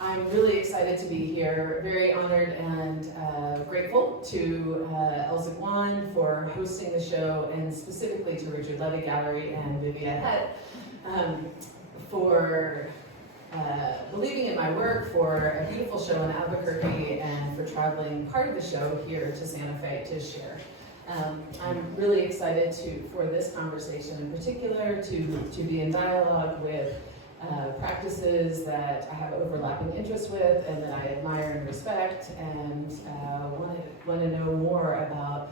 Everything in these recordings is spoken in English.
I'm really excited to be here, very honored and grateful to Zaguán for hosting the show, and specifically to Richard Levy Gallery and Viviette for believing in my work, for a beautiful show in Albuquerque, and for traveling part of the show here to Santa Fe to share. I'm really excited for this conversation in particular, to be in dialogue with practices that I have overlapping interests with and that I admire and respect, and want to know more about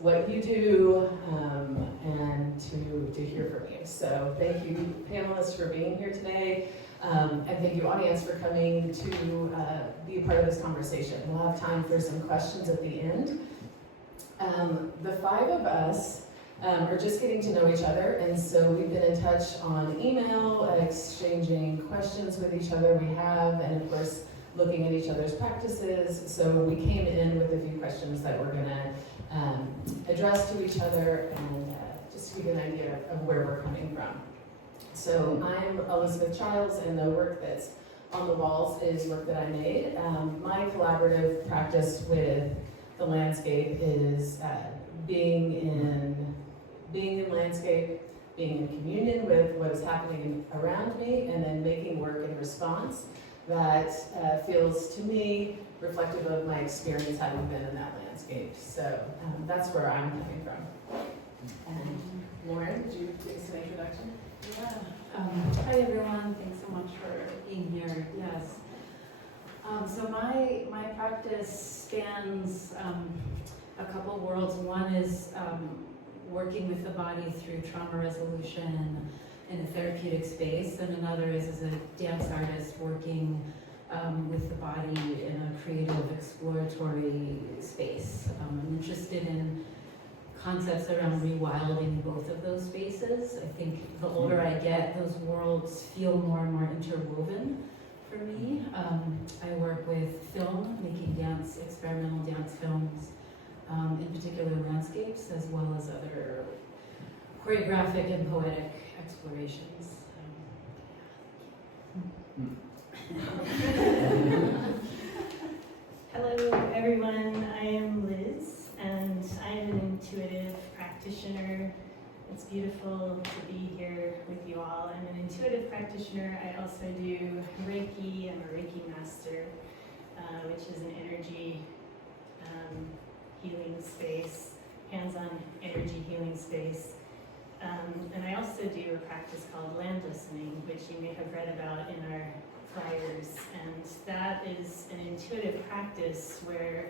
what you do, and to hear from you. So thank you, panelists, for being here today, and thank you, audience, for coming to be a part of this conversation. We'll have time for some questions at the end. The five of us are just getting to know each other, and so we've been in touch on email, exchanging questions with each other we have, and of course looking at each other's practices. So we came in with a few questions that we're going to address to each other, and just to give you an idea of where we're coming from. So I'm Elizabeth Chiles, and the work that's on the walls is work that I made. My collaborative practice with the landscape is being in landscape, being in communion with what is happening around me, and then making work in response that feels to me reflective of my experience having been in that landscape. So that's where I'm coming from. And Lauren, would you give us an introduction? Yeah. Hi everyone. Thanks so much for being here. Yes. So my practice spans a couple worlds. One is working with the body through trauma resolution in a therapeutic space, and another is as a dance artist working with the body in a creative exploratory space. I'm interested in concepts around rewilding both of those spaces. I think the older I get, those worlds feel more and more interwoven for me. I work with film, making experimental dance films, in particular landscapes, as well as other choreographic and poetic explorations. Hello everyone, I am Liz, and I am an intuitive practitioner. It's beautiful to be here with you all. I'm an intuitive practitioner. I also do Reiki. I'm a Reiki master, which is an energy healing space, hands-on energy healing space. And I also do a practice called land listening, which you may have read about in our flyers. And that is an intuitive practice where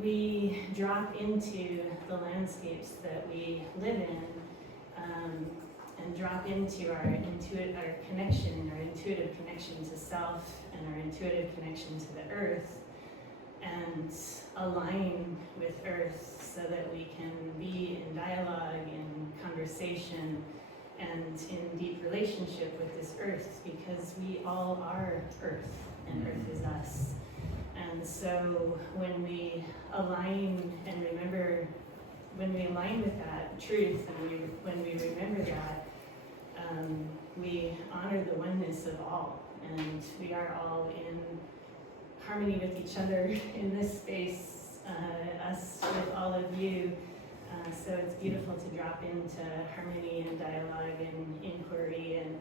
we drop into the landscapes that we live in, and drop into our intuitive connection to self, and our intuitive connection to the earth, and align with earth so that we can be in dialogue, in conversation, and in deep relationship with this earth, because we all are earth, and earth is us. And so when we align and remember, when we align with that truth, and when we remember that, we honor the oneness of all, and we are all in harmony with each other in this space, us with all of you. So it's beautiful to drop into harmony and dialogue and inquiry and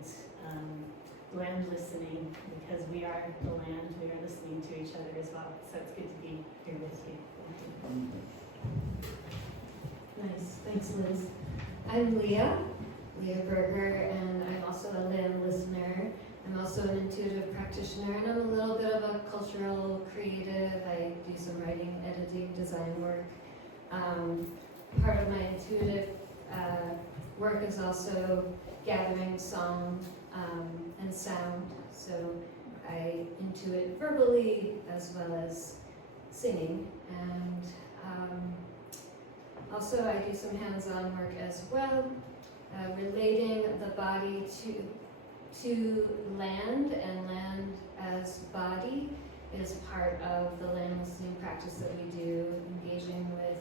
land listening, because we are the land, we are listening to each other as well. So it's good to be here with you. Nice, thanks Liz. I'm Leah Berger, and I'm also a land listener. I'm also an intuitive practitioner, and I'm a little bit of a cultural creative. I do some writing, editing, design work. Part of my intuitive work is also gathering song and sound. So I intuit verbally as well as singing. And also I do some hands-on work as well, relating the body to land, and land as body is part of the land listening practice that we do, engaging with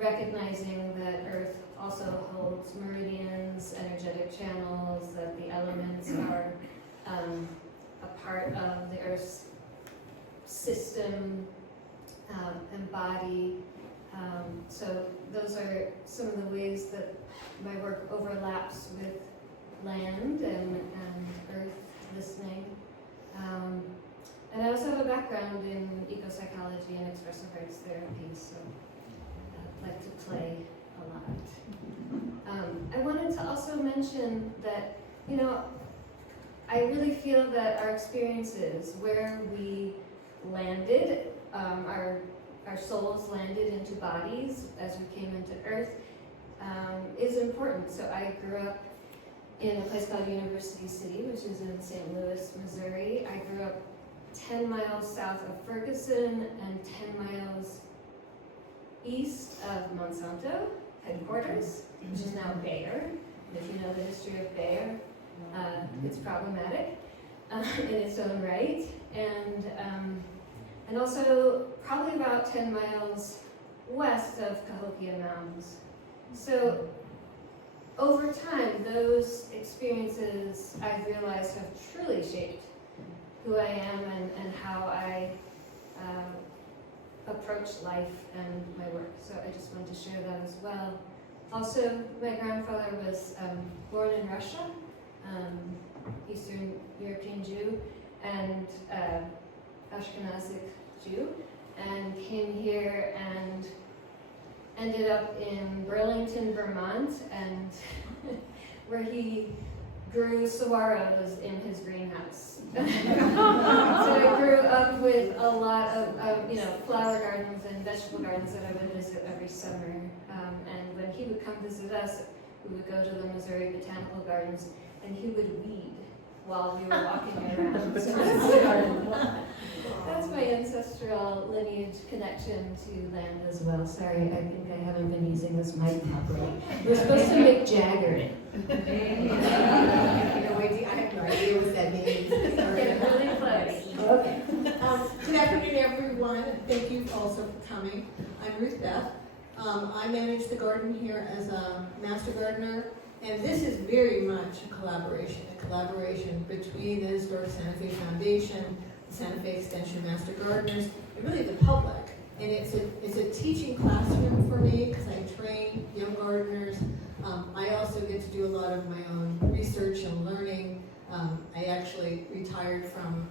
recognizing that earth also holds meridians, energetic channels, that the elements are a part of the Earth's system and body. So those are some of the ways that my work overlaps with land and earth listening. And I also have a background in eco-psychology and expressive arts therapy, so I like to play a lot. I wanted to also mention that, you know, I really feel that our experiences, where we landed, our souls landed into bodies as we came into earth, is important. So I grew up in a place called University City, which is in St. Louis, Missouri. I grew up 10 miles south of Ferguson and 10 miles east of Monsanto headquarters, which is now Bayer. If you know the history of Bayer, it's problematic in its own right. And also probably about 10 miles west of Cahokia Mountains. So over time, those experiences I've realized have truly shaped who I am and how I approach life and my work. So I just wanted to share that as well. Also, my grandfather was born in Russia, Eastern European Jew, and Ashkenazic Jew, and came here and ended up in Burlington, Vermont, and where he grew saguaros in his greenhouse. So I grew up with a lot of flower gardens and vegetable gardens that I would visit every summer. And when he would come visit us, we would go to the Missouri Botanical Gardens, and he would weed while we were walking around. So that's my ancestral lineage connection to land as well. Sorry, I think I haven't been using this mic properly. We're supposed to make Jagger it. I have no idea what that means. Really close. Okay. Good afternoon, everyone. Thank you also for coming. I'm Ruthbeth. I manage the garden here as a master gardener, and this is very much a collaboration between the Historic Santa Fe Foundation, the Santa Fe Extension Master Gardeners, and really the public. And it's a teaching classroom for me because I train young gardeners. I also get to do a lot of my own research and learning. I actually retired from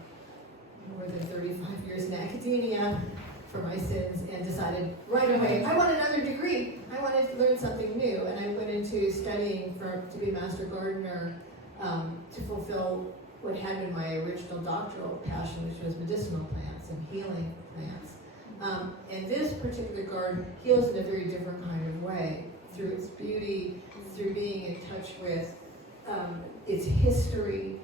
more than 35 years in academia for my sins and decided right away, I want another degree. I wanted to learn something new. And I went into studying to be a master gardener to fulfill what had been my original doctoral passion, which was medicinal plants and healing plants. And this particular garden heals in a very different kind of way, through its beauty, through being in touch with its history,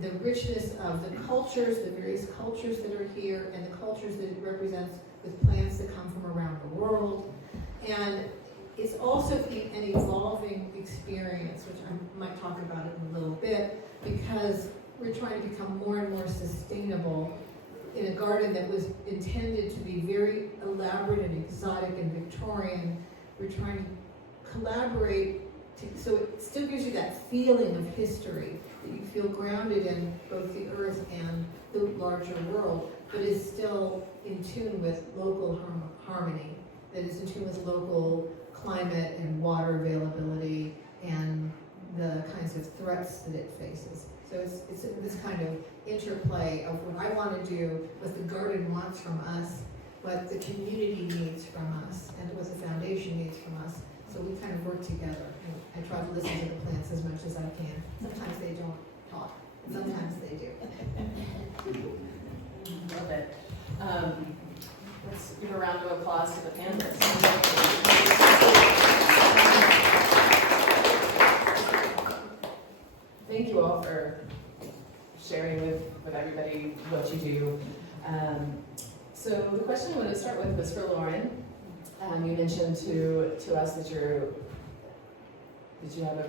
the richness of the cultures, the various cultures that are here, and the cultures that it represents with plants that come from around the world. And it's also an evolving experience, which I might talk about it in a little bit, because we're trying to become more and more sustainable in a garden that was intended to be very elaborate and exotic and Victorian. We're trying to collaborate so it still gives you that feeling of history, that you feel grounded in both the earth and the larger world, but is still in tune with local harmony, that is in tune with local climate and water availability and the kinds of threats that it faces. So it's this kind of interplay of what I want to do, what the garden wants from us, what the community needs from us, and what the foundation needs from us. So we kind of work together. I try to listen to the plants as much as I can. Sometimes they don't talk, and sometimes they do. Love it. Let's give a round of applause to the panelists. Thank you all for sharing with everybody what you do. So the question I wanted to start with was for Lauren. You mentioned to us that you have a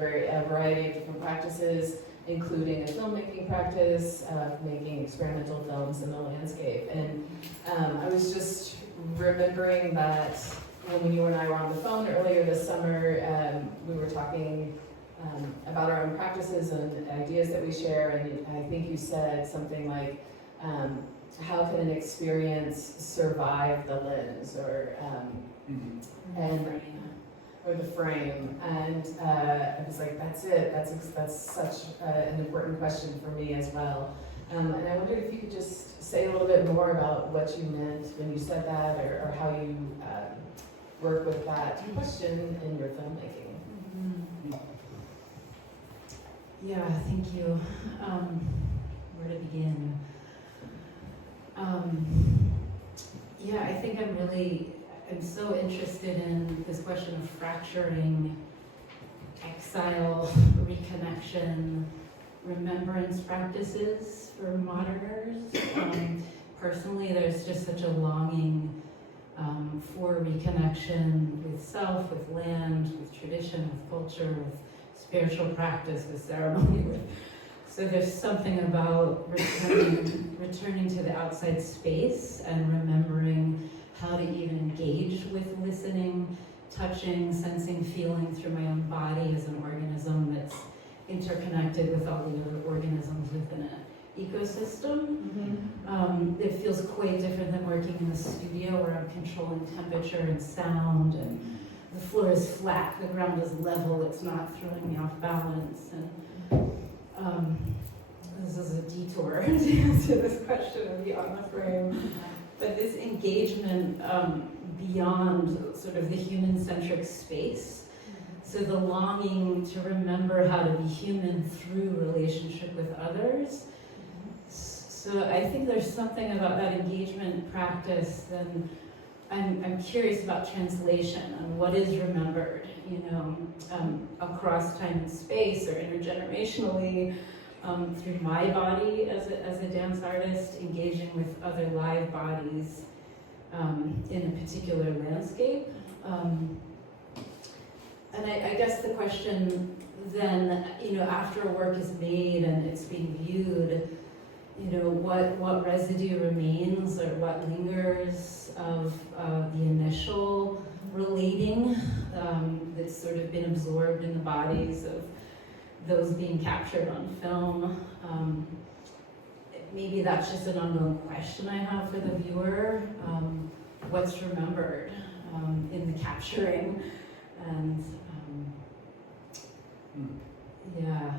variety of different practices, including a filmmaking practice, making experimental films in the landscape. And I was just remembering that when you and I were on the phone earlier this summer, we were talking about our own practices and ideas that we share, and I think you said something like, how can an experience survive the lens, or or the frame? And I was like, that's it. That's such an important question for me as well. And I wondered if you could just say a little bit more about what you meant when you said that, or how you work with that question in your filmmaking. Mm-hmm. Yeah, thank you. Where to begin? Yeah, I think I'm so interested in this question of fracturing, exile, reconnection, remembrance practices for moderners. Personally, there's just such a longing for reconnection with self, with land, with tradition, with culture, with spiritual practice, with ceremony. So there's something about returning to the outside space and remembering how to even engage with listening, touching, sensing, feeling through my own body as an organism that's interconnected with all the other organisms within an ecosystem. It feels quite different than working in the studio where I'm controlling temperature and sound, and the floor is flat, the ground is level, it's not throwing me off balance. And this is a detour to answer this question of beyond the frame. But this engagement beyond sort of the human-centric space. So the longing to remember how to be human through relationship with others. So I think there's something about that engagement practice. Then I'm curious about translation and what is remembered, across time and space or intergenerationally, through my body as a dance artist, engaging with other live bodies in a particular landscape. And I guess the question then, after a work is made and it's being viewed, what residue remains or what lingers of the initial relating that's sort of been absorbed in the bodies of those being captured on film. Maybe that's just an ongoing question I have for the viewer. What's remembered in the capturing? And yeah.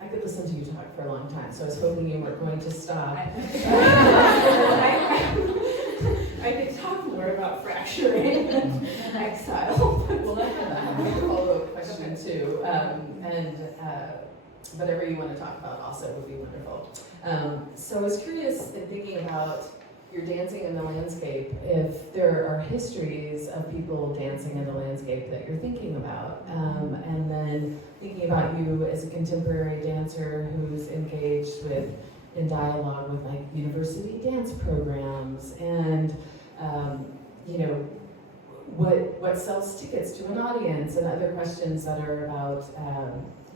I could listen to you talk for a long time, so I was hoping you weren't going to stop. I could talk more about fracturing and exile. Well, I have a follow-up question too, and whatever you want to talk about also would be wonderful. So I was curious in thinking about your dancing in the landscape, if there are histories of people dancing in the landscape that you're thinking about, and then thinking about you as a contemporary dancer who's engaged in dialogue with like university dance programs, and what sells tickets to an audience, and other questions that are about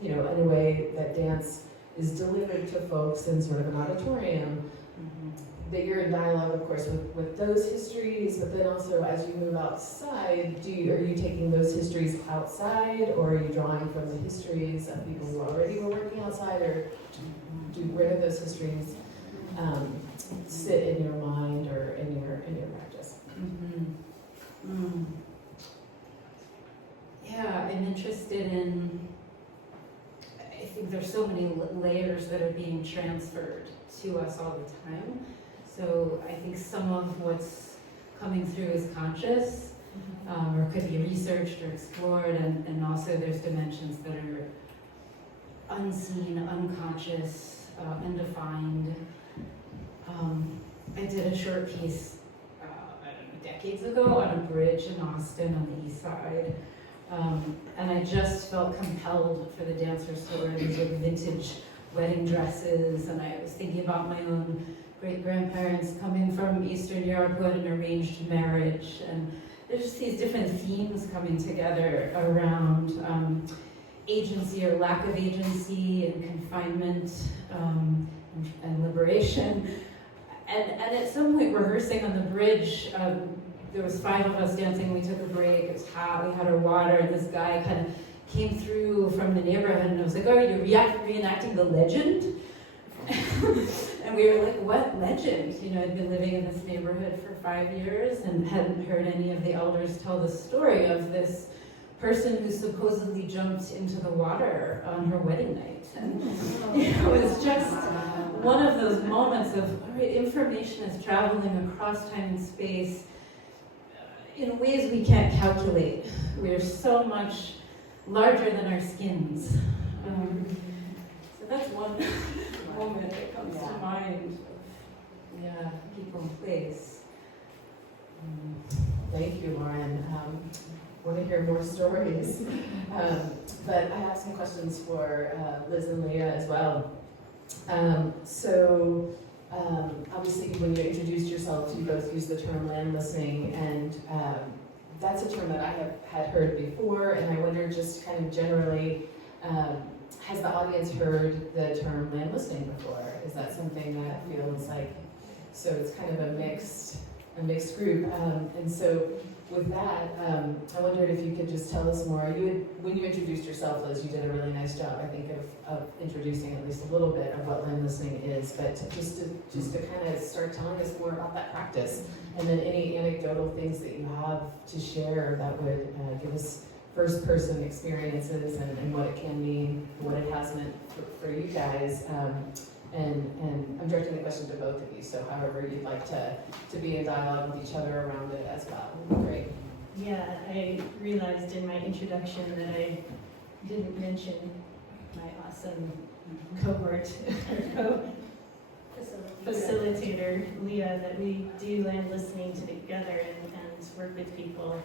in a way that dance is delivered to folks in sort of an auditorium. That you're in dialogue, of course, with those histories, but then also as you move outside, are you taking those histories outside, or are you drawing from the histories of people who already were working outside, or where do those histories sit in your mind or in your practice? Yeah, I'm interested in. I think there's so many layers that are being transferred to us all the time. So I think some of what's coming through is conscious, or could be researched or explored, and also there's dimensions that are unseen, unconscious, undefined. I did a short piece, decades ago on a bridge in Austin on the east side, and I just felt compelled for the dancers to wear these like vintage wedding dresses, and I was thinking about my own great-grandparents coming from Eastern Europe who had an arranged marriage, and there's just these different themes coming together around agency or lack of agency and confinement and liberation. And at some point rehearsing on the bridge, there was 5 of us dancing, we took a break, it was hot, we had our water, and this guy kind of came through from the neighborhood, and I was like, oh, you're reenacting the legend? And we were like, what legend? You know, I'd been living in this neighborhood for 5 years and hadn't heard any of the elders tell the story of this person who supposedly jumped into the water on her wedding night. And it was just one of those moments of, all right, information is traveling across time and space in ways we can't calculate. We're so much larger than our skins. So that's one moment that comes to mind. Yeah, people in place. Thank you, Lauren. Want to hear more stories. But I have some questions for Liz and Leah as well. Obviously, when you introduced yourselves, you both used the term land listening, and that's a term that I had heard before, and I wonder just kind of generally, has the audience heard the term land listening before? Is that something that feels like, so it's kind of a mixed group, and so with that, I wondered if you could just tell us more. When you introduced yourself, Liz, you did a really nice job, I think, of introducing at least a little bit of what land listening is, but just to kind of start telling us more about that practice, and then any anecdotal things that you have to share that would give us first-person experiences and what it can mean, what it has meant for you guys. And I'm directing the question to both of you, so however you'd like to be in dialogue with each other around it as well would be great. Yeah, I realized in my introduction that I didn't mention my awesome cohort, facilitator, Leah, that we do land listening together and work with people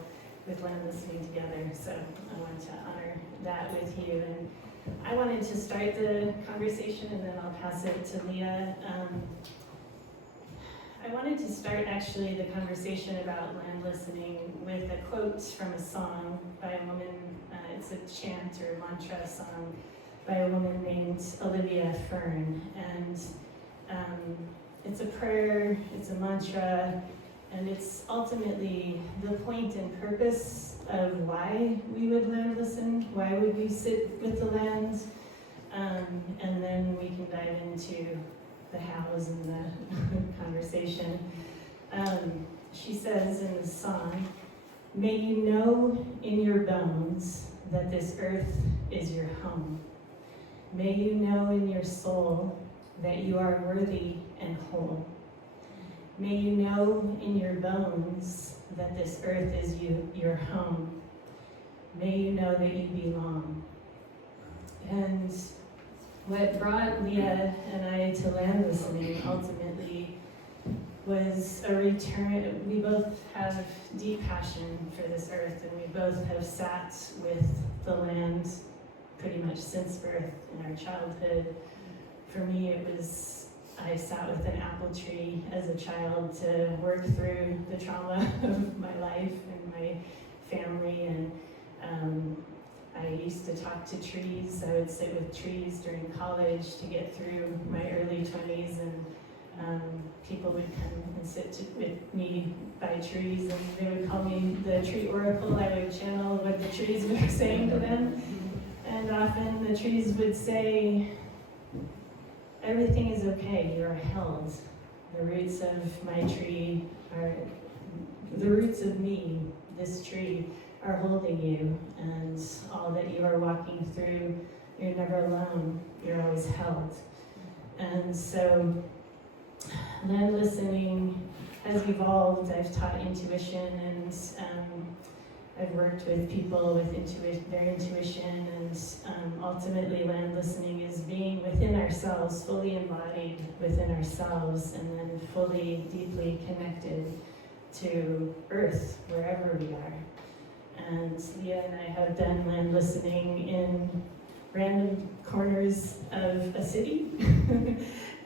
with land listening together. So I want to honor that with you. And I wanted to start the conversation, and then I'll pass it to Leah. I wanted to start actually the conversation about land listening with a quote from a song by a woman. It's a chant or mantra song by a woman named Olivia Fern. And it's a prayer, it's a mantra, and it's ultimately the point and purpose of why we would land listen, why would we sit with the land, and then we can dive into the hows and the conversation. She says in the song, "May you know in your bones that this earth is your home. May you know in your soul that you are worthy and whole. May you know in your bones that this earth is your home. May you know that you belong." And what brought Leah and I to land listening ultimately was a return. We both have deep passion for this earth, and we both have sat with the land pretty much since birth in our childhood. For me, I sat with an apple tree as a child to work through the trauma of my life and my family, and I used to talk to trees. I would sit with trees during college to get through my early 20s, and people would come and sit with me by trees, and they would call me the tree oracle. I would channel what the trees were saying to them, and often the trees would say, "Everything is okay, you are held. The roots of my tree are, the roots of me, this tree, are holding you, and all that you are walking through, you're never alone, you're always held." And so land listening has evolved. I've taught intuition, and I've worked with people with their intuition, and ultimately land listening is being within ourselves, fully embodied within ourselves, and then fully, deeply connected to Earth, wherever we are. And Leah and I have done land listening in random corners of a city,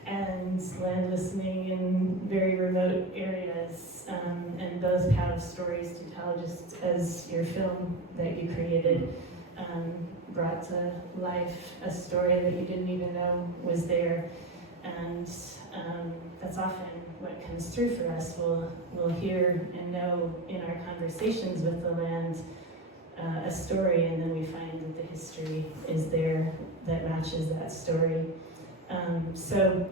and land listening in very remote areas, and both have stories to tell, just as your film that you created brought to life a story that you didn't even know was there. And that's often what comes through for us. We'll hear and know in our conversations with the land a story, and then we find that the history is there that matches that story. So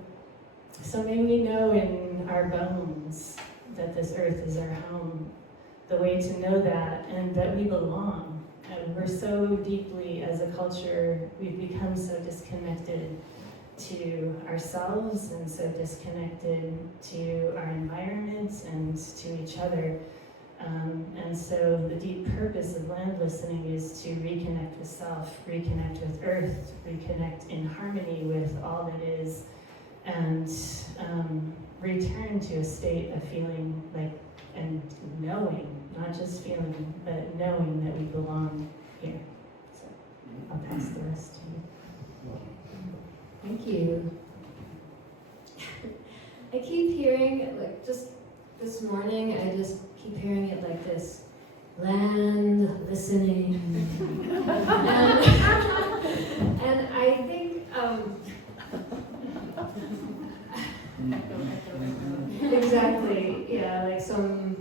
may we know in our bones that this earth is our home, the way to know that, and that we belong. We're so deeply, as a culture, we've become so disconnected to ourselves and so disconnected to our environment and to each other. And so the deep purpose of land listening is to reconnect with self, reconnect with earth, reconnect in harmony with all that is, and return to a state of feeling like, and knowing, not just feeling, but knowing that we belong here. So I'll pass the rest to you. Thank you. I keep hearing, like, just this morning, I just keep hearing it like this: land listening. and I think, exactly, yeah, like some,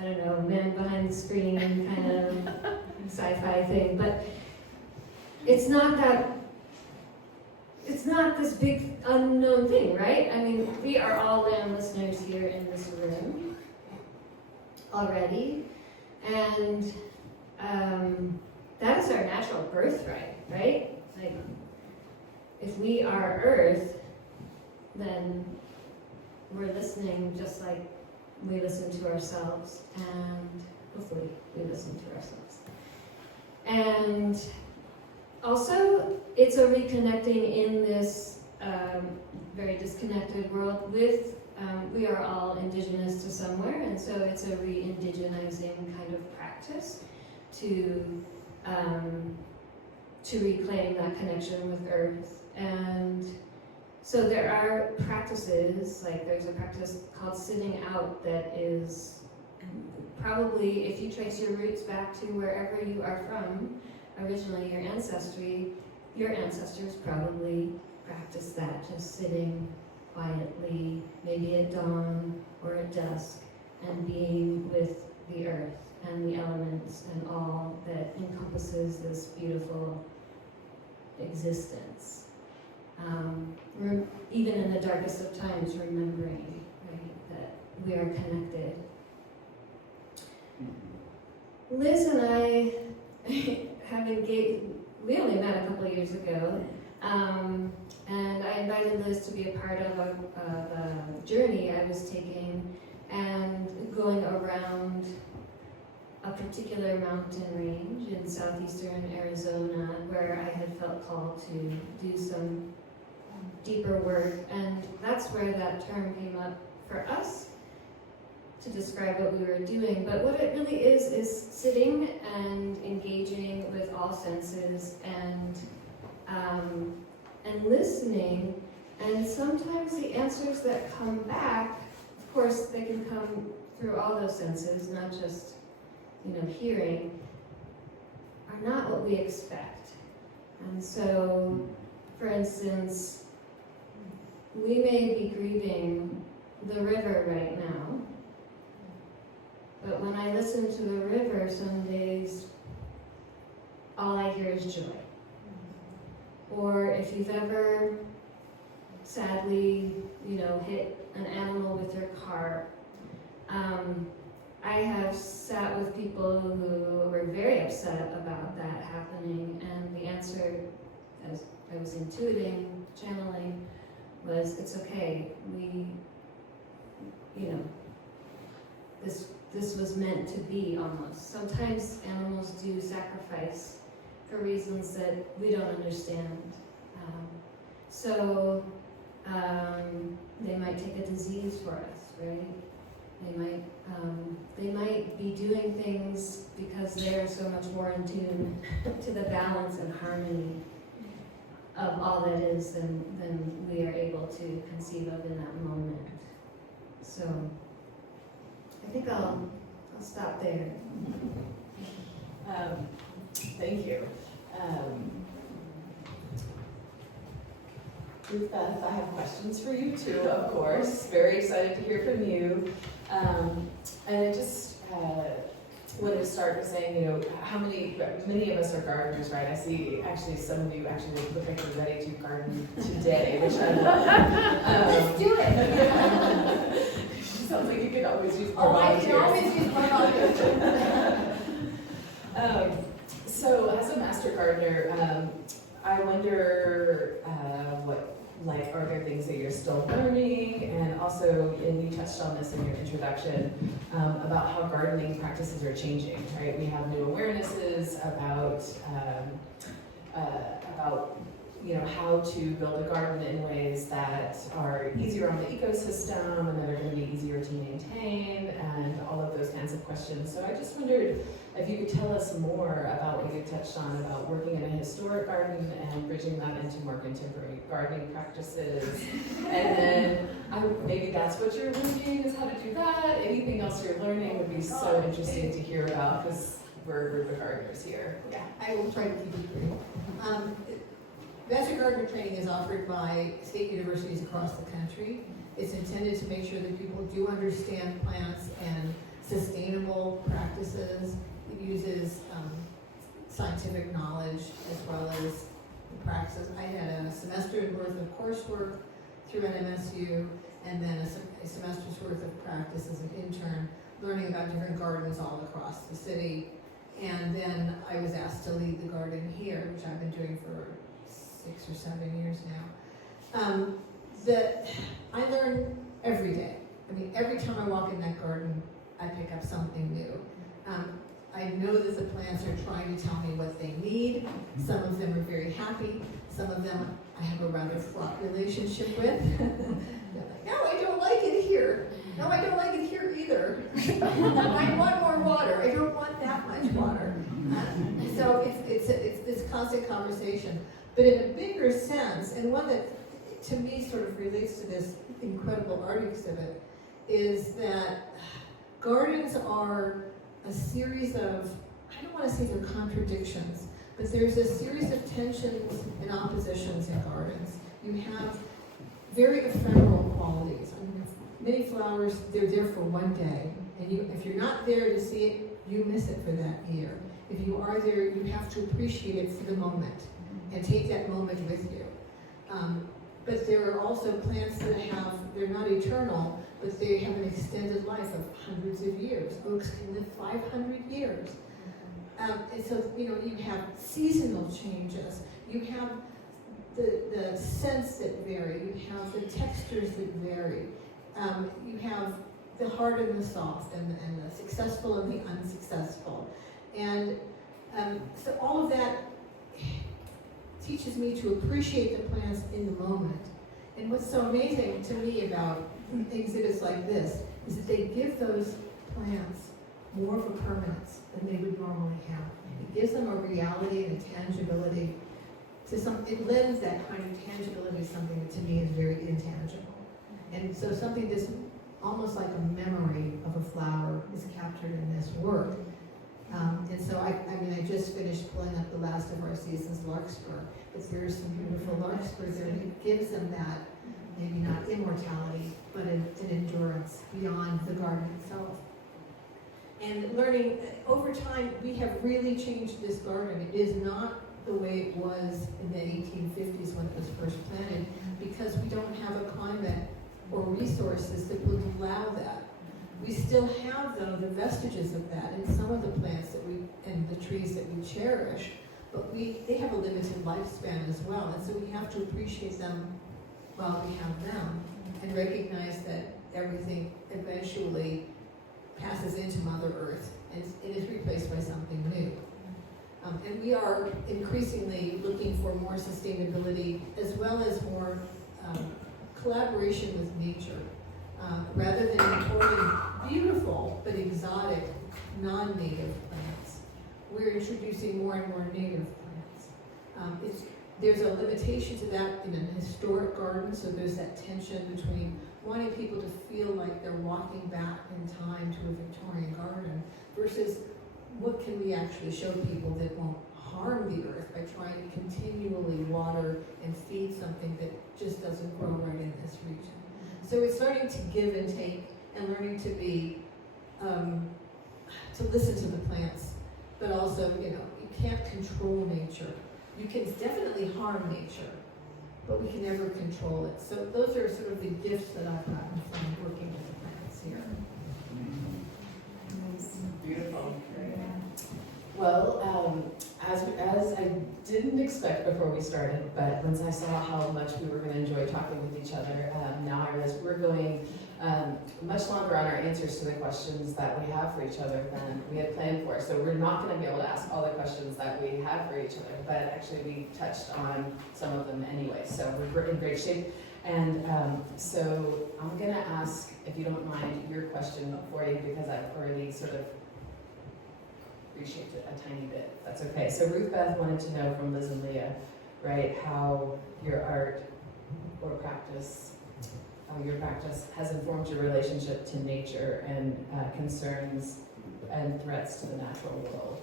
I don't know, man behind the screen kind of sci-fi thing, but it's not this big unknown thing, right? I mean, we are all land listeners here in this room already, and that is our natural birthright, right? Like, if we are Earth, then we're listening just like we listen to ourselves, and hopefully we listen to ourselves. And also, it's a reconnecting in this very disconnected world with, we are all indigenous to somewhere, and so it's a re-indigenizing kind of practice to reclaim that connection with Earth. And so there are practices, like there's a practice called sitting out that is probably, if you trace your roots back to wherever you are from, originally your ancestors probably practiced that, just sitting quietly, maybe at dawn or at dusk, and being with the earth and the elements and all that encompasses this beautiful existence. Even in the darkest of times, remembering, right, that we are connected. Liz and I have engaged, we only met a couple of years ago, and I invited Liz to be a part of a journey I was taking and going around a particular mountain range in southeastern Arizona where I had felt called to do some deeper work, and that's where that term came up for us to describe what we were doing. But what it really is sitting and engaging with all senses and listening. And sometimes the answers that come back, of course, they can come through all those senses, not just, hearing, are not what we expect. And so, for instance, we may be grieving the river right now, but when I listen to the river, some days all I hear is joy. Or if you've ever sadly, hit an animal with your car, I have sat with people who were very upset about that happening, and the answer, as I was intuiting, channeling, was, it's okay. This was meant to be almost. Sometimes animals do sacrifice for reasons that we don't understand. They might take a disease for us, right? They might be doing things because they're so much more in tune to the balance and harmony of all that is than we are able to conceive of in that moment. So I think I'll stop there. Thank you. Ruthbeth, I have questions for you too, of course. Very excited to hear from you. And I just wanted to start with saying, many of us are gardeners, right? I see actually some of you actually look like you're ready to garden today, which I love. Let's do it. Sounds like you could always use more Oh, I volunteers. can always use more volunteers. So as a master gardener, I wonder are there things that you're still learning? And also, and you touched on this in your introduction, about how gardening practices are changing, right? We have new awarenesses about how to build a garden in ways that are easier on the ecosystem and that are going to be easier to maintain, and all of those kinds of questions. So I just wondered if you could tell us more about what you touched on about working in a historic garden and bridging that into more contemporary gardening practices. And then maybe that's what you're learning, is how to do that. Anything else you're learning would be so interesting to hear about, because we're a group of gardeners here. Yeah, I will try to keep it brief. Master gardener training is offered by state universities across the country. It's intended to make sure that people do understand plants and sustainable practices. It uses scientific knowledge as well as the practices. I had a semester's worth of coursework through NMSU, and then a semester's worth of practice as an intern, learning about different gardens all across the city. And then I was asked to lead the garden here, which I've been doing for 6 or 7 years now. I learn every day. I mean, every time I walk in that garden, I pick up something new. I know that the plants are trying to tell me what they need. Some of them are very happy. Some of them I have a rather fraught relationship with. They're like, no, I don't like it here. No, I don't like it here either. I want more water. I don't want that much water. So it's this constant conversation. But in a bigger sense, and one that to me sort of relates to this incredible art exhibit, is that gardens are a series of, I don't want to say they're contradictions, but there's a series of tensions and oppositions in gardens. You have very ephemeral qualities. I mean, many flowers, they're there for one day, and if you're not there to see it, you miss it for that year. If you are there, you have to appreciate it for the moment and take that moment with you. But there are also plants that they're not eternal, but they have an extended life of hundreds of years. Oaks can live 500 years. And so, you have seasonal changes. You have the scents that vary. You have the textures that vary. You have the hard and the soft, and the successful and the unsuccessful. And so all of that teaches me to appreciate the plants in the moment. And what's so amazing to me about exhibits like this is that they give those plants more of a permanence than they would normally have. It gives them a reality and a tangibility to it lends that kind of tangibility to something that to me is very intangible. And so something that's almost like a memory of a flower is captured in this work. And so I just finished pulling up the last of our season's larkspur, but there's some beautiful larkspur there that gives them that, maybe not immortality, but an endurance beyond the garden itself. And learning, over time, we have really changed this garden. It is not the way it was in the 1850s when it was first planted, because we don't have a climate or resources that would allow that. We still have, though, the vestiges of that in some of the plants and the trees that we cherish, but they have a limited lifespan as well, and so we have to appreciate them while we have them, and recognize that everything eventually passes into Mother Earth and it is replaced by something new. And we are increasingly looking for more sustainability as well as more collaboration with nature. Rather than importing beautiful but exotic non-native plants, we're introducing more and more native plants. There's a limitation to that in an historic garden, so there's that tension between wanting people to feel like they're walking back in time to a Victorian garden versus what can we actually show people that won't harm the earth by trying to continually water and feed something that just doesn't grow right in this region. So it's learning to give and take and learning to be, to listen to the plants, but also, you can't control nature. You can definitely harm nature, but we can never control it. So those are sort of the gifts that I've gotten from working with the plants here. Beautiful. Well, as I didn't expect before we started, but once I saw how much we were going to enjoy talking with each other, now I realize we're going much longer on our answers to the questions that we have for each other than we had planned for. So we're not going to be able to ask all the questions that we have for each other, but actually we touched on some of them anyway. So we're in great shape. And so I'm going to ask, if you don't mind, your question for you, because I've already sort of reshaped it a tiny bit. That's okay. So Ruthbeth wanted to know from Liz and Leah, right, how your art or practice, how your practice has informed your relationship to nature and concerns and threats to the natural world.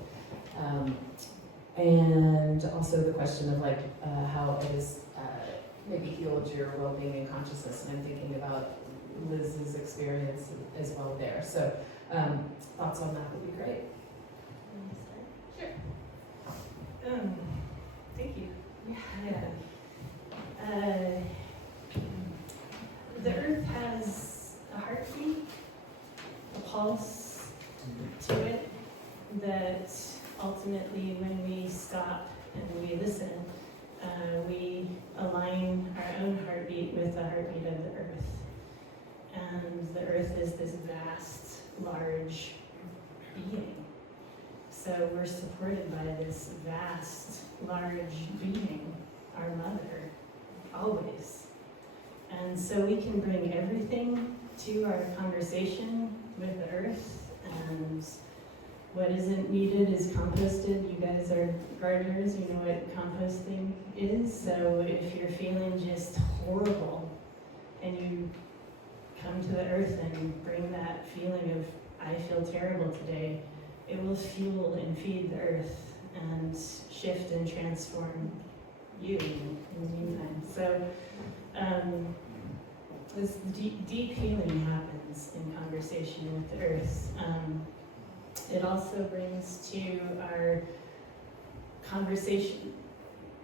And also the question of like how it has maybe healed your well-being and consciousness. And I'm thinking about Liz's experience as well there. So thoughts on that would be great. Sure. Thank you. Yeah. The earth has a heartbeat, a pulse to it that ultimately, when we stop and we listen, we align our own heartbeat with the heartbeat of the earth. And the earth is this vast, large being. So we're supported by this vast, large being, our mother, always. And so we can bring everything to our conversation with the earth, and what isn't needed is composted. You guys are gardeners, you know what composting is. So if you're feeling just horrible and you come to the earth and bring that feeling of, I feel terrible today, it will fuel and feed the earth and shift and transform you in the meantime. So this deep healing happens in conversation with the earth. It also brings to our conversation,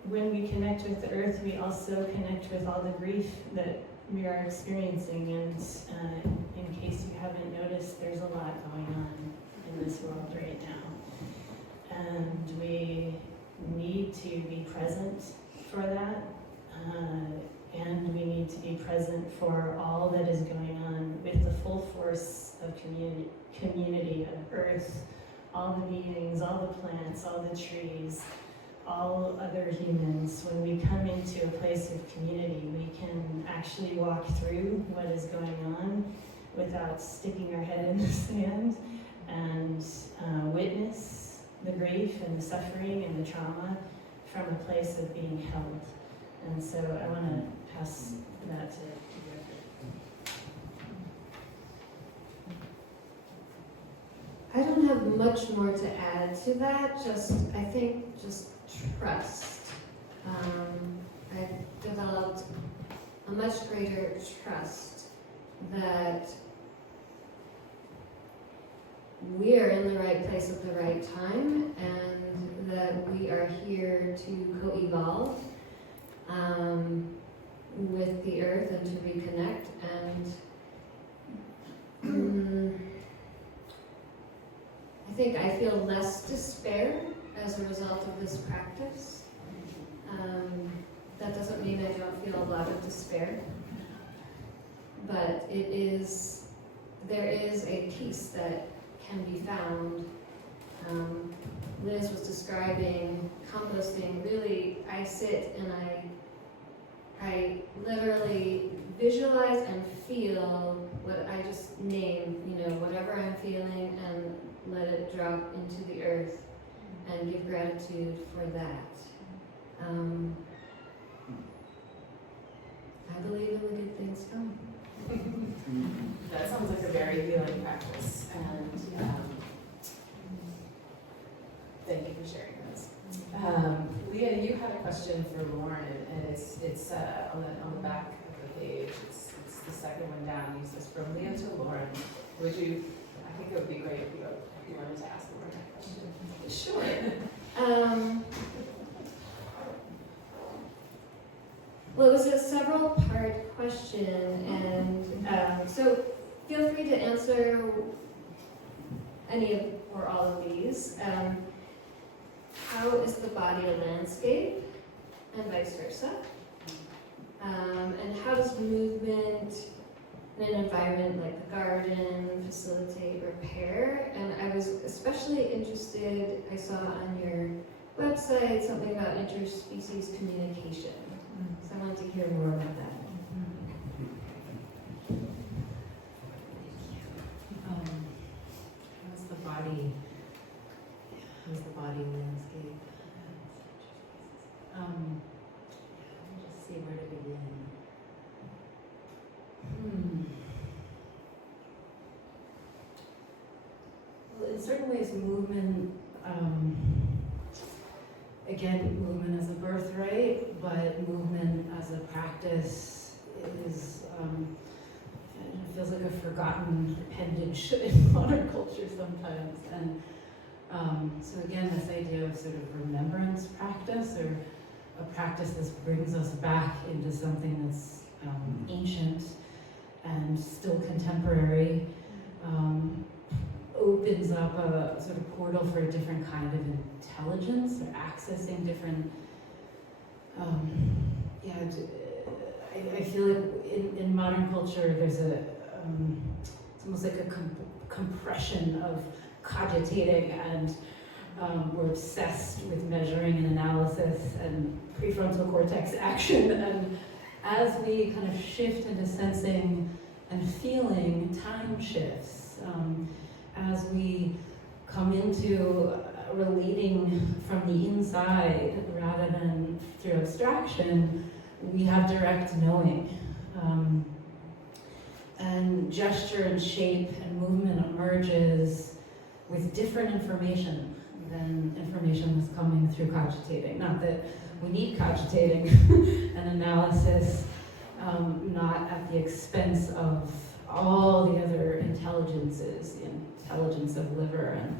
when we connect with the earth, we also connect with all the grief that we are experiencing. And in case you haven't noticed, there's a lot going on in this world right now. And we need to be present for that. And we need to be present for all that is going on with the full force of community of earth, all the beings, all the plants, all the trees, all other humans. When we come into a place of community, we can actually walk through what is going on without sticking our head in the sand, and witness the grief and the suffering and the trauma from a place of being held. And so I want to pass that to you. I don't have much more to add to that, I think trust. I've developed a much greater trust that we are in the right place at the right time, and that we are here to co-evolve with the earth and to reconnect. And I think I feel less despair as a result of this practice. That doesn't mean I don't feel a lot of despair, but there is a peace that can be found. Liz was describing composting. Really, I sit and I literally visualize and feel what I just named, whatever I'm feeling, and let it drop into the earth and give gratitude for that. I believe in the good things coming. That sounds like a very healing practice, and thank you for sharing this. question for Lauren, and it's on the back of the page. It's the second one down. He says, from Leah to Lauren, would you? I think it would be great if you wanted to ask Lauren that question. Sure. Well, it was a several-part question, and so feel free to answer any of or all of these. How is the body a landscape, and vice versa? And how does movement in an environment like the garden facilitate repair? And I was especially interested, I saw on your website something about interspecies communication. So I wanted to hear more about that. How's the body landscape? Let me just see where to begin. Well, in certain ways, movement, again, movement as a birthright, but movement as a practice is, it feels like a forgotten appendage in modern culture sometimes. And so again, this idea of sort of remembrance practice, or a practice that brings us back into something that's ancient and still contemporary, opens up a sort of portal for a different kind of intelligence, or accessing different, I feel like in modern culture there's it's almost like a compression of cogitating, and we're obsessed with measuring and analysis and prefrontal cortex action, and as we kind of shift into sensing and feeling, time shifts. As we come into relating from the inside rather than through abstraction, we have direct knowing. And gesture and shape and movement emerges with different information than information that's coming through cogitating. Not that we need cogitating and analysis, not at the expense of all the other intelligences, the intelligence of liver and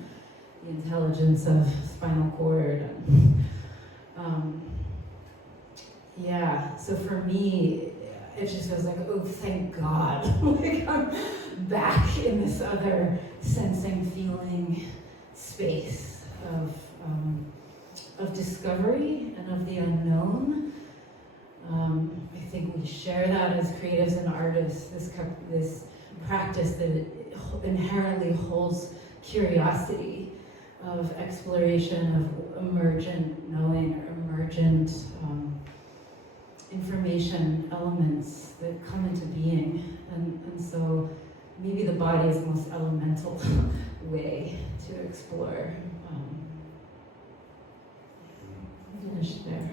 the intelligence of spinal cord. And, so for me, it just feels like, oh, thank God. Like I'm back in this other sensing, feeling space of discovery and of the unknown. I think we share that as creatives and artists, this practice that inherently holds curiosity of exploration of emergent knowing, or emergent information elements that come into being. And so maybe the body is the most elemental way to explore. Finish there.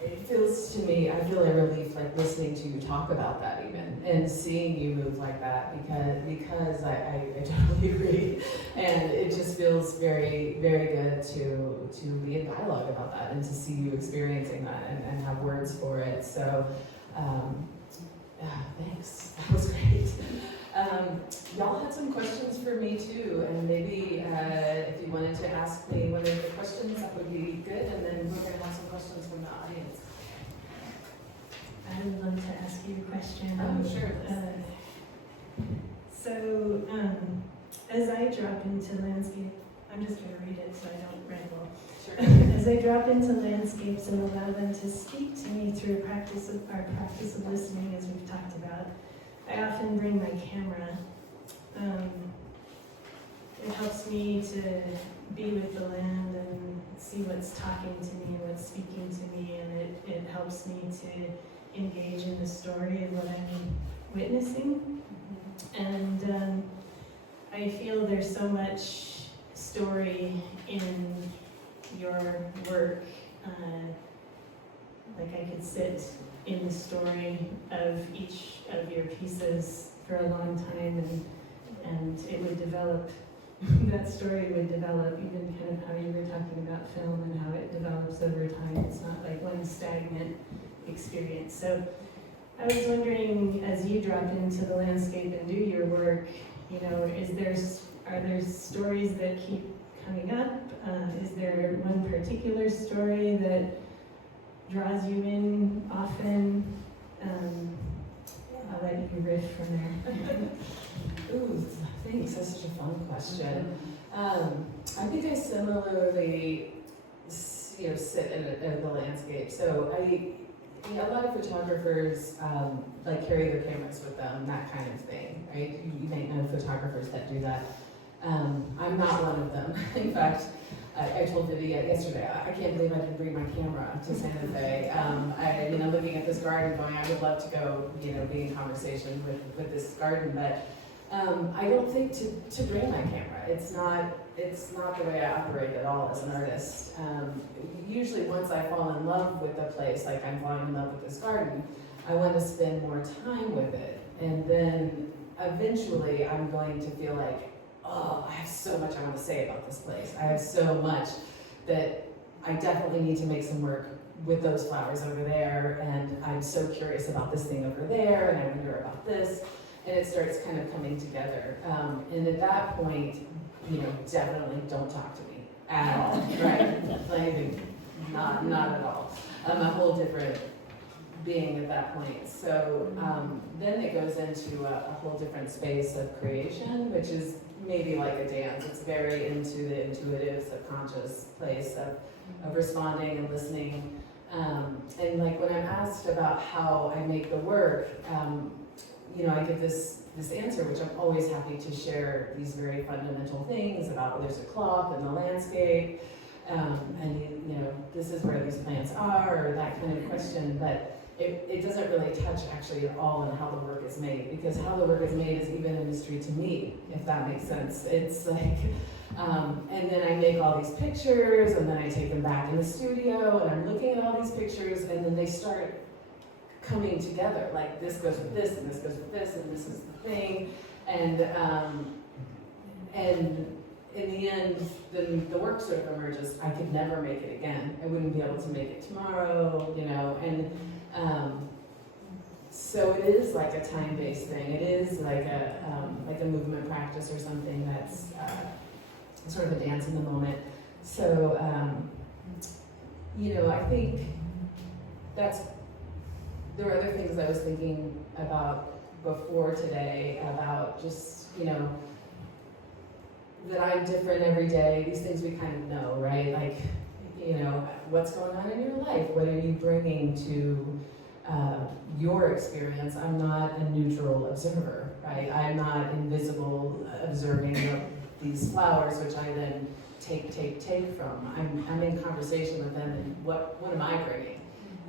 It feels to me, I feel a relief like listening to you talk about that even, and seeing you move like that, because I totally agree. And it just feels very, very good to be in dialogue about that, and to see you experiencing that and have words for it. So thanks, that was great. Y'all had some questions for me too, and maybe if you wanted to ask me one of the questions, that would be good, and then we're going to have some questions from the audience. I would love to ask you a question. Oh, sure. So, as I drop into landscape, I'm just going to read it so I don't ramble. Sure. As I drop into landscapes and allow them to speak to me through our practice of listening, as we've talked about, I often bring my camera. It helps me to be with the land and see what's talking to me and what's speaking to me, and it helps me to engage in the story of what I'm witnessing. And I feel there's so much story in your work. Like I could sit in the story of each of your pieces for a long time, and it would develop that story would develop, even kind of how you were talking about film and how it develops over time. It's not like one stagnant experience. So I was wondering, as you drop into the landscape and do your work, you know, are there stories that keep coming up? Is there one particular story that draws you in often? I'll let you riff from there. Ooh, thanks. That's such a fun question. I think I similarly, sit in the landscape. So a lot of photographers like carry their cameras with them, that kind of thing, right? You may know photographers that do that. I'm not one of them. In fact, I told Vivi yesterday, I can't believe I didn't bring my camera to Santa Fe. I'm looking at this garden going, I would love to go, be in conversation with this garden, but I don't think to bring my camera. It's not the way I operate at all as an artist. Usually once I fall in love with a place, like I'm falling in love with this garden, I want to spend more time with it. And then eventually I'm going to feel like, oh, I have so much I want to say about this place. I have so much that I definitely need to make some work with those flowers over there, and I'm so curious about this thing over there, and I wonder about this, and it starts kind of coming together. And at that point, definitely don't talk to me at all, right? Like, not at all. I'm a whole different being at that point. So then it goes into a whole different space of creation, which is maybe like a dance. It's very into the intuitive, subconscious place of responding and listening. And like when I'm asked about how I make the work, I get this answer, which I'm always happy to share these very fundamental things about there's a cloth and the landscape, and this is where these plants are, or that kind of question. But it doesn't really touch actually at all on how the work is made, because how the work is made is even a mystery to me, if that makes sense. It's like, and then I make all these pictures, and then I take them back in the studio, and I'm looking at all these pictures, and then they start coming together. Like this goes with this, and this goes with this, and this is the thing, and in the end, then the work sort of emerges. I could never make it again. I wouldn't be able to make it tomorrow, and so it is like a time-based thing. It is like a movement practice or something that's sort of a dance in the moment. So I think there are other things I was thinking about before today, about just that I'm different every day. These things we kind of know, right? Like, what's going on in your life? What are you bringing to your experience? I'm not a neutral observer, right? I'm not invisible observing these flowers, which I then take from. I'm in conversation with them, and what am I bringing?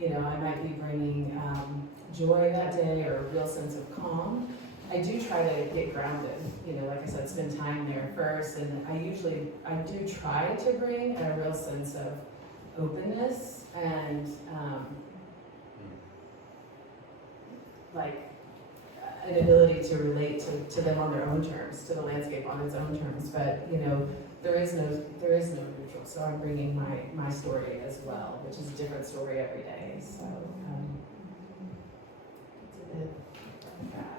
I might be bringing joy that day, or a real sense of calm. I do try to get grounded, like I said, spend time there first, and I do try to bring a real sense of openness and like an ability to relate to them on their own terms, to the landscape on its own terms. But there is no neutral. So I'm bringing my story as well, which is a different story every day. So it's a bit of that.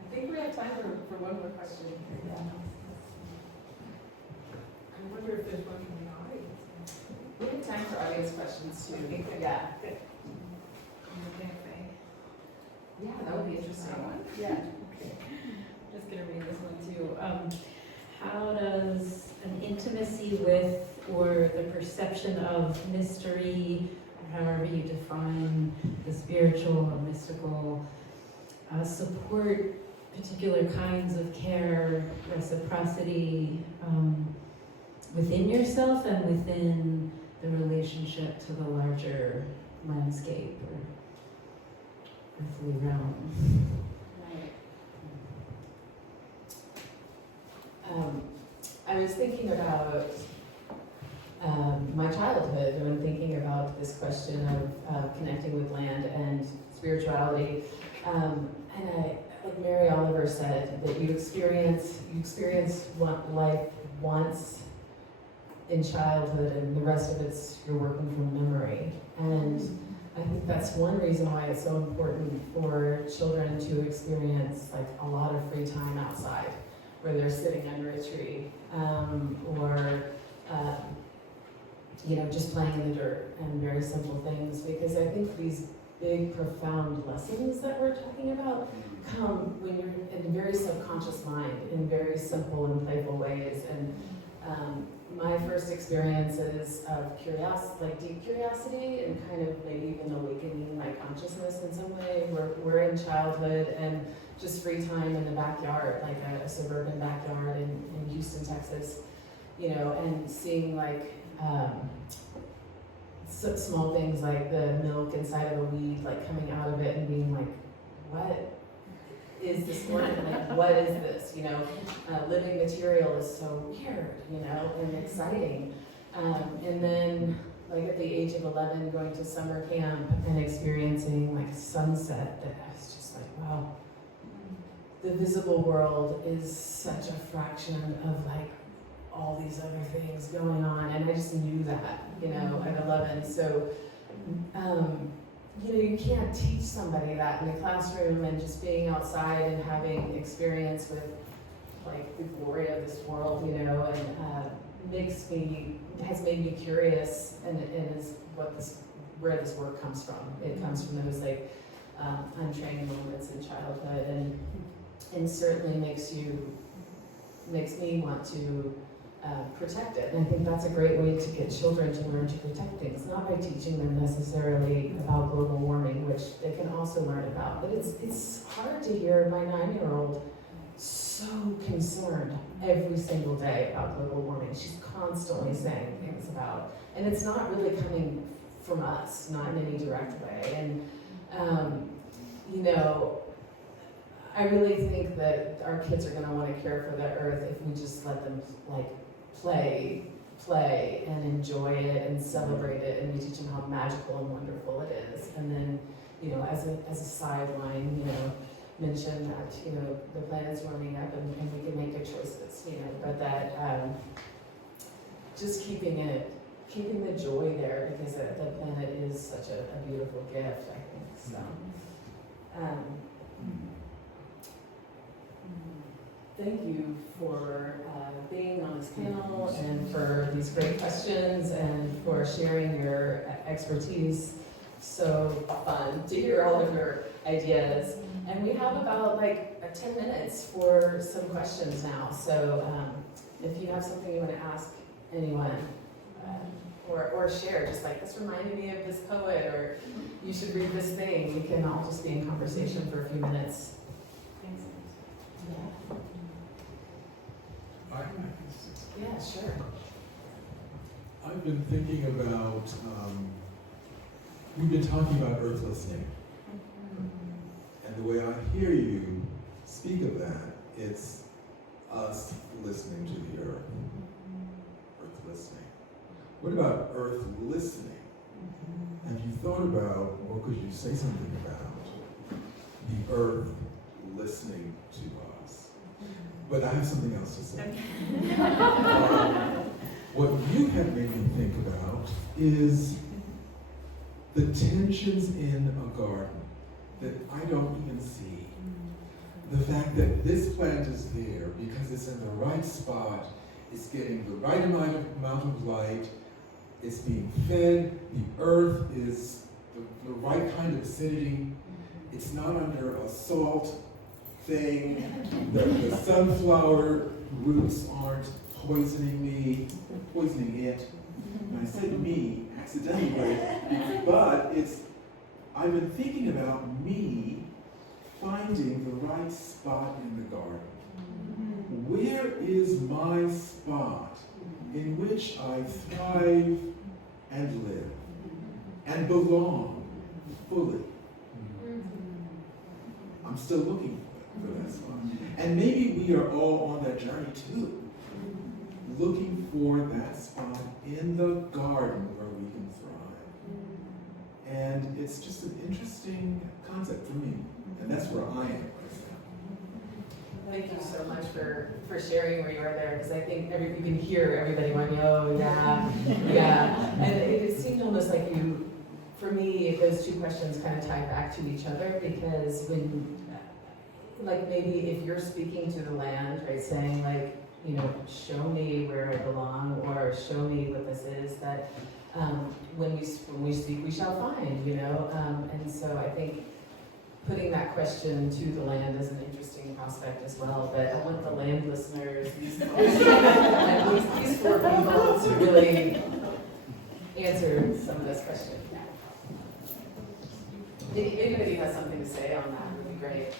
I think we have time for one more question. Yeah. I wonder if there's one from the audience. We have time for audience questions too. Yeah. Yeah, that would be interesting. Yeah. Okay. Just gonna read this one too. How does an intimacy with, or the perception of mystery, or however you define the spiritual or mystical, support particular kinds of care, reciprocity within yourself and within the relationship to the larger landscape or earthly realm? Right. I was thinking about my childhood when thinking about this question of connecting with land and spirituality. And like Mary Oliver said, that you experience life once in childhood, and the rest of it's you're working from memory. And I think that's one reason why it's so important for children to experience like a lot of free time outside, where they're sitting under a tree, or just playing in the dirt, and very simple things. Because I think these big, profound lessons that we're talking about come when you're in a very subconscious mind, in very simple and playful ways. And my first experiences of deep curiosity, and kind of maybe even awakening my consciousness in some way, were in childhood, and just free time in the backyard, like a suburban backyard in Houston, Texas, and seeing like small things like the milk inside of a weed, like coming out of it and being like, what is this organ? Like, what is this? Living material is so weird, and exciting. And then, like at the age of 11, going to summer camp and experiencing like sunset, that I was just like, wow, the visible world is such a fraction of like all these other things going on, and I just knew that, at 11. So, you can't teach somebody that in the classroom, and just being outside and having experience with like the glory of this world, and has made me curious, and is where this work comes from. It comes from those like untrained moments in childhood, and certainly makes me want to protect it. And I think that's a great way to get children to learn to protect things, not by teaching them necessarily about global warming, which they can also learn about. But it's hard to hear my 9-year-old so concerned every single day about global warming. She's constantly saying things about, and it's not really coming from us, not in any direct way. And I really think that our kids are going to want to care for the earth if we just let them like play and enjoy it and celebrate it, and we teach them how magical and wonderful it is. And then, as a sideline, mention that the planet's warming up, and we can make good choices, but that just keeping the joy there, because the planet is such a beautiful gift, I think. So. Thank you for being on this panel, and for these great questions, and for sharing your expertise. So fun to hear all of your ideas. And we have about 10 minutes for some questions now. So if you have something you want to ask anyone, or share, just like, this reminded me of this poet, or you should read this thing, we can all just be in conversation for a few minutes. Thanks. Yeah, sure. I've been thinking about, we've been talking about earth listening. And the way I hear you speak of that, it's us listening to the earth. Earth listening. What about earth listening? Have you thought about, or could you say something about, the earth listening to us? But I have something else to say. What you have made me think about is the tensions in a garden that I don't even see. The fact that this plant is there because it's in the right spot, it's getting the right amount of light, it's being fed, the earth is the right kind of acidity, it's not under a salt thing, the sunflower roots aren't poisoning it. And I said me accidentally, but I've been thinking about me finding the right spot in the garden. Where is my spot in which I thrive and live and belong fully? I'm still looking for for that spot. And maybe we are all on that journey too, looking for that spot in the garden where we can thrive. And it's just an interesting concept for me, and that's where I am. Thank you so much for sharing where you are there, because I think you can hear everybody going, oh, yeah, yeah. And it seemed almost like you, for me, those two questions kind of tie back to each other, because when, like maybe if you're speaking to the land, right, saying like, you know, show me where I belong, or show me what this is, that when we speak, we shall find, you know. And so I think putting that question to the land is an interesting prospect as well. But I want the land listeners, these four people, to really answer some of those questions. If anybody has something to say on that, would be great.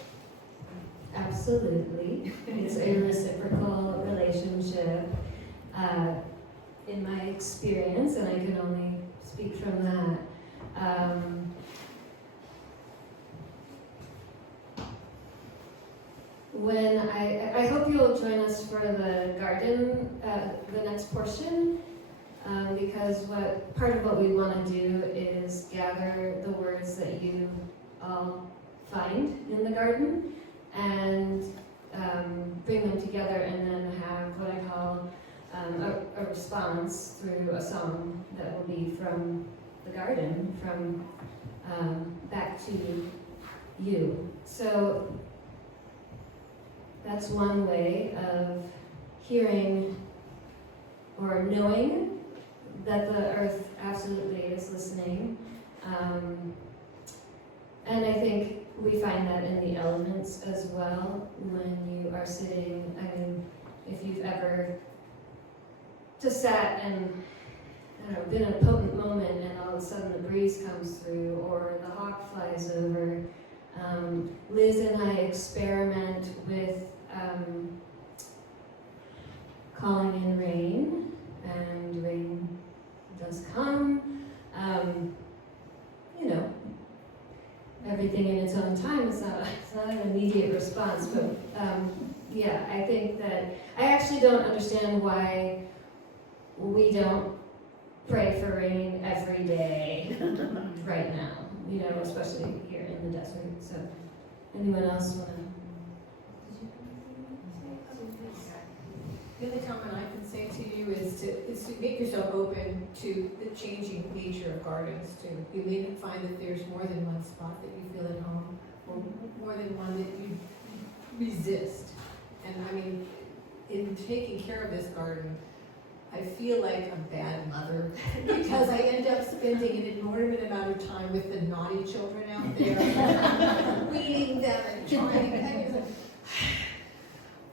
Absolutely. It's a reciprocal relationship in my experience, and I can only speak from that. When I hope you'll join us for the garden, the next portion, because part of what we want to do is gather the words that you all find in the garden and bring them together, and then have what I call a response through a song that will be from the garden, from back to you. So that's one way of hearing or knowing that the earth absolutely is listening. And I think we find that in the elements as well, when you are sitting. I mean, if you've ever just sat and, I don't know, been in a potent moment, and all of a sudden the breeze comes through, or the hawk flies over. Liz and I experiment with calling in rain, and rain does come. You know, everything in its own time. It's not an immediate response, but yeah, I think that I actually don't understand why we don't pray for rain every day right now, you know, especially here in the desert. So, anyone else want to? The only comment I can say to you is to make yourself open to the changing nature of gardens too. You may find that there's more than one spot that you feel at home, or more than one that you resist. And I mean, in taking care of this garden, I feel like a bad mother because I end up spending an inordinate amount of time with the naughty children out there, weeding them and trying to.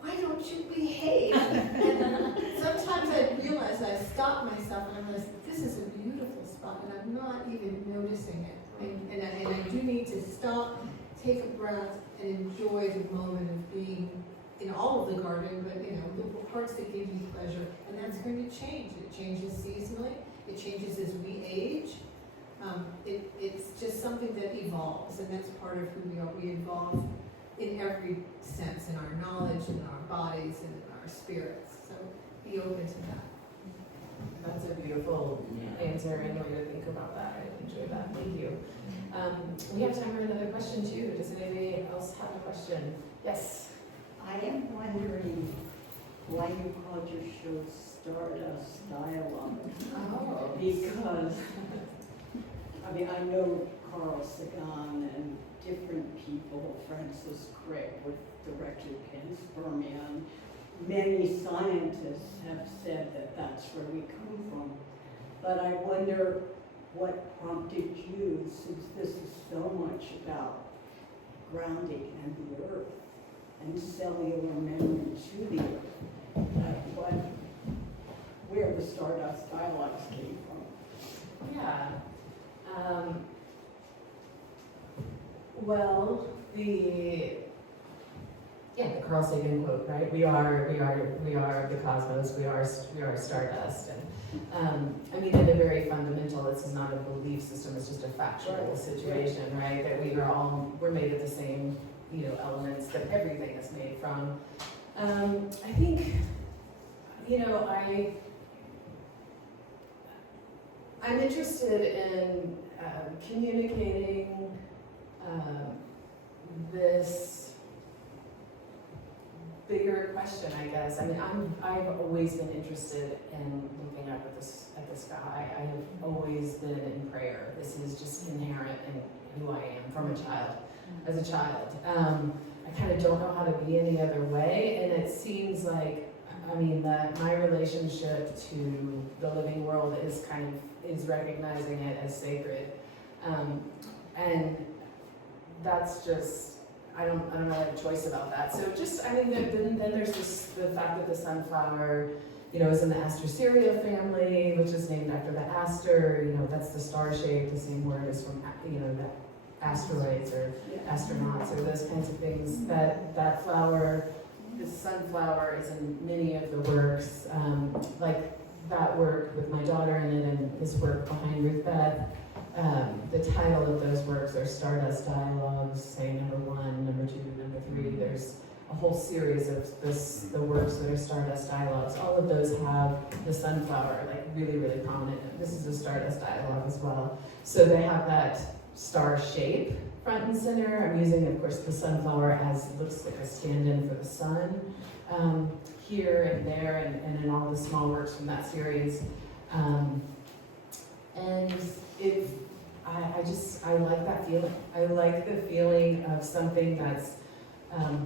Why don't you behave? And sometimes I realize I stop myself and I realize this is a beautiful spot and I'm not even noticing it. And I do need to stop, take a breath, and enjoy the moment of being in all of the garden, but you know, the parts that give me pleasure. And that's going to change. It changes seasonally. It changes as we age. It's just something that evolves, and that's part of who we are. We evolve in every sense, in our knowledge, in our bodies, and in our spirits. So be open to that. That's a beautiful answer and way to think about that. I enjoy that. Thank you. We have time for another question too. Does anybody else have a question? Yes. I am wondering why you called your show Stardust Dialogue. Oh. Because, I mean, I know Carl Sagan and different people, Francis Crick with directly panspermia, and many scientists have said that that's where we come from. But I wonder what prompted you, since this is so much about grounding and the earth and cellular memory to the earth, where the Stardust Dialogues came from. Yeah. Well, the Carl Sagan quote, right? We are the cosmos. We are stardust. And I mean, at a very fundamental, this is not a belief system. It's just a factual situation, right? That we're made of the same elements that everything is made from. I think, I'm interested in communicating this bigger question, I guess. I mean, I've always been interested in looking up at the sky. I have always been in prayer. This is just inherent in who I am from a child, as a child. I kind of don't know how to be any other way, and it seems like, that my relationship to the living world is recognizing it as sacred, and that's just, I don't really have a choice about that. So then there's just the fact that the sunflower, is in the Astracerea family, which is named after the aster. That's the star shape, the same word as from the asteroids or astronauts or those kinds of things. That flower, this sunflower, is in many of the works, like that work with my daughter in it, and this work behind Ruthbeth. The title of those works are Stardust Dialogues, say number 1, number 2, number 3. There's a whole series of the works that are Stardust Dialogues. All of those have the sunflower really, really prominent. This is a Stardust Dialogue as well. So they have that star shape front and center. I'm using, of course, the sunflower as looks like a stand-in for the sun here and there, and in all the small works from that series. And I like that feeling. I like the feeling of something that's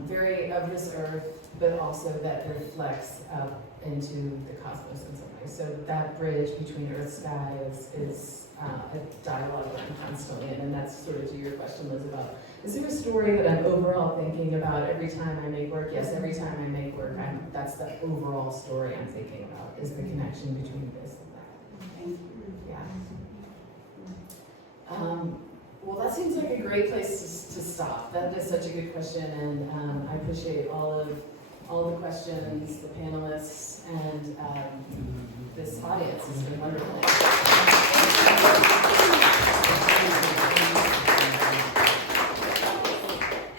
very of this earth, but also that reflects up into the cosmos in some way. So that bridge between earth sky is a dialogue that I'm constantly in, and that's sort of to your question, Liz, about, is there a story that I'm overall thinking about every time I make work? Yes, every time I make work, that's the overall story I'm thinking about, is the connection between this and that. Yeah. Well, that seems like a great place to stop. That is such a good question, and I appreciate all the questions, the panelists, and this audience. It's been wonderful.